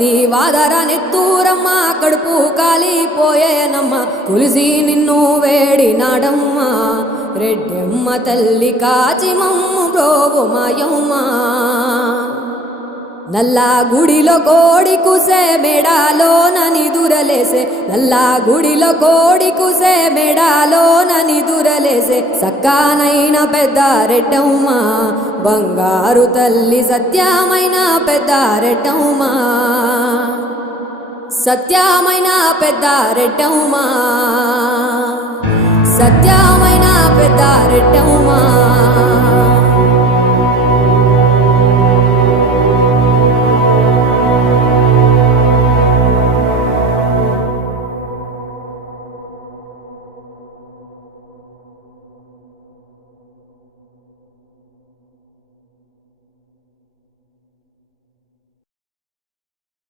దీవాదర నెత్తూరమ్మ కడుపు కాలిపోయేనమ్మ కొలిసి నిన్ను వేడినాడమ్మ రెడ్డెమ్మ తల్లి కాచి మమ్ము బ్రోవు మాయమ్మ నల్లా గుడిలో కోడి కుసే మెడాలోన నిదురలేసే నల్లా గుడిలో కోడి కుసే మెడాలోన నిదురలేసే సక్కానైన పెద్ద రెడ్డమ్మ బంగారు తల్లి సత్యమైన పెద్ద రెడ్డమ్మ సత్యమైన పెద్ద రెడ్డమ్మ సత్యమైన పెద్ద రెడ్డమ్మ